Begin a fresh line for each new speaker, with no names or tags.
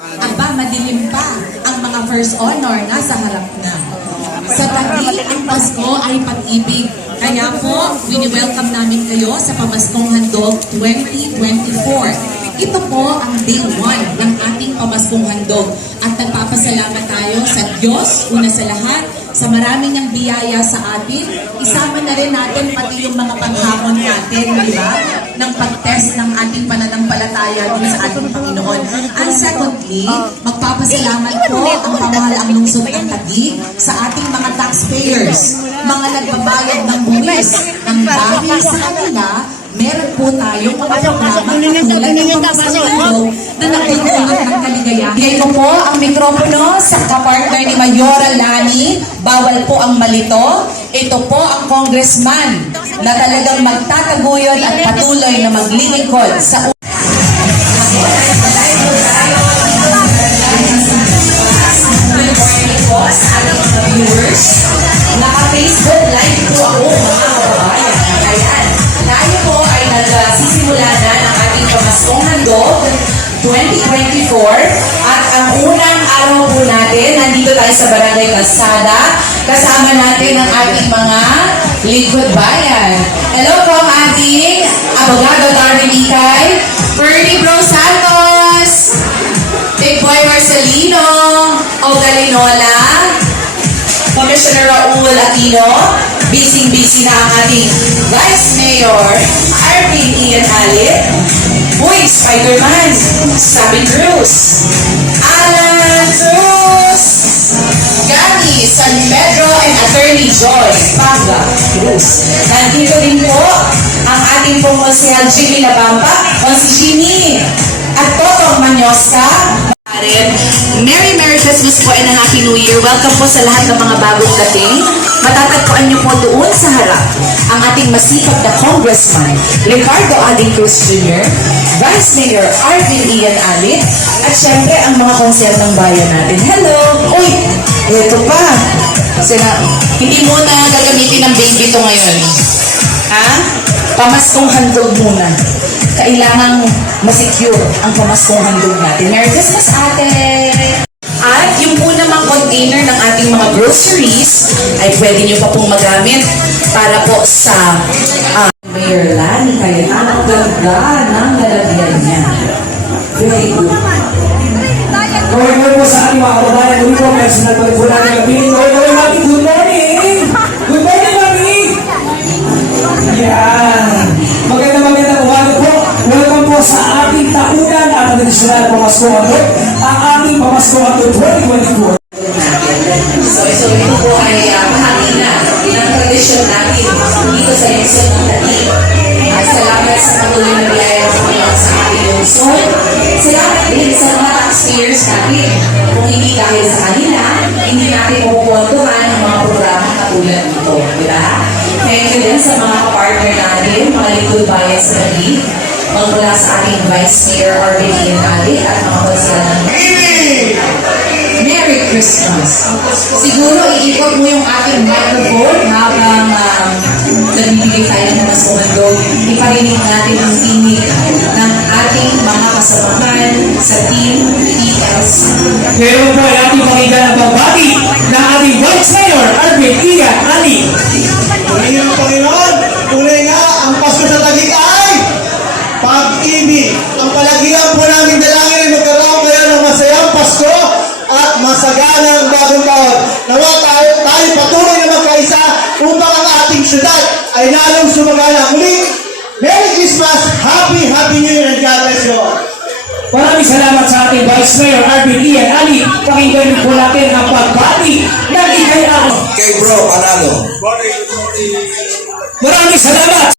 Aba, madilim pa ang mga first honor nasa harap na. Sa tabi, ang Pasko ay pag-ibig. Kaya po, wini-welcome namin kayo sa Pamaskong Handog 2024. Ito po ang day one ng ating Pamaskong Handog. At nagpapasalamat tayo sa Diyos, una sa lahat, sa marami niyang biyaya sa atin. Isama na rin natin pati yung mga panghamon natin, di ba? Ng pag-test ng ating pananampalataya dun sa ating Panginoon. And secondly, magpapasalamat po ang pamahalaang lungsod ng Taguig sa ating mga taxpayers, mga nagbabayad ng buwis, ng dahil sa kanila, meron po tayong mga programa katulad ng pagsasayaw na nagtutulot ng kaligayahan. Bigay ko po ang mikropono sa kapartner ni Mayora Lani. Bawal po ang malito. Ito po ang congressman na talagang magtataguyod at patuloy na maglilingkod sa at ang unang araw po natin, nandito tayo sa Barangay Calzada, kasama natin ang ating mga lingkod bayan. Hello po ang ating abogado Darwin Ikay, Fernie Bro Santos, Big Boy Marcelino, Olga Linola, Commissioner Raul Aquino, busy-busy na ang ating Vice Mayor, Arvin Ian Alit, Uy, Spider-Man, Sabi Cruz, Alan Cruz, Gani San Pedro, and Attorney Joy Panga Cruz. Nandito din po ang ating pong Monsial Jimmy Labamba, Monsi Jimmy, at Totong Manyosa, Merry Merry Christmas po and a Happy New Year. Welcome po sa lahat ng mga bagong dating. Matatagpuan niyo po doon sa harap ang ating masipag na Congressman, Ricardo Aling Cruz Jr., Vice Mayor Arvin Ian Alit, at syempre ang mga konsel ng bayan natin. Hello! Uy! Ito pa! Sina, hindi mo na gagamitin ng baby to ngayon. Ha? Pamaskong handog muna. Kailangang masecure ang pamaskong handog natin. Merry Christmas, ate! At yung po namang container ng ating mga groceries ay pwede nyo pa pong magamit para po sa uh, Mayor Lani Cayetano. Ang ganda ng lalagyan niya. Very good.
Gawin mo po sa ating mga kababayan, kung po personal pa rin po ang piling. Gawin gawin natin, good morning! Good morning, mami! Yan! Tradisyonal pamasko Android, ang ating pamasko Android 2024.
So, so ito po ay uh, bahagi na ng tradisyon natin dito sa Luzon ng Taguig. At salamat sa patuloy na biyaya ng Panginoon sa ating lungsod. Salamat din sa mga taxpayers natin. Kung hindi dahil sa kanila, hindi natin pupuntuhan ang mga programa katulad nito. Di ba? Thank you din sa mga kapartner natin, mga likod bayan sa Taguig. Magmula sa ating Vice Mayor Arvin Ian Ali at mga konsilan ng Merry Christmas! Siguro iikot mo yung ating microphone habang um, nagbibigay tayo ng mas kumando. Iparinig natin ang tinig ng ating mga kasamahan sa Team ES.
Ngayon po ay ating pakinggan ang pagbati ng ating Vice Mayor, Arvin Ian Ali.
Ating syudad ay lalong sumagana. Muli, Merry Christmas, Happy, Happy New Year, and God bless you all.
Maraming salamat sa ating Vice Mayor Arvin Ian Ali. Pakinggan po natin ang pagbati ng ikay ako.
Kay bro, panalo.
Maraming salamat!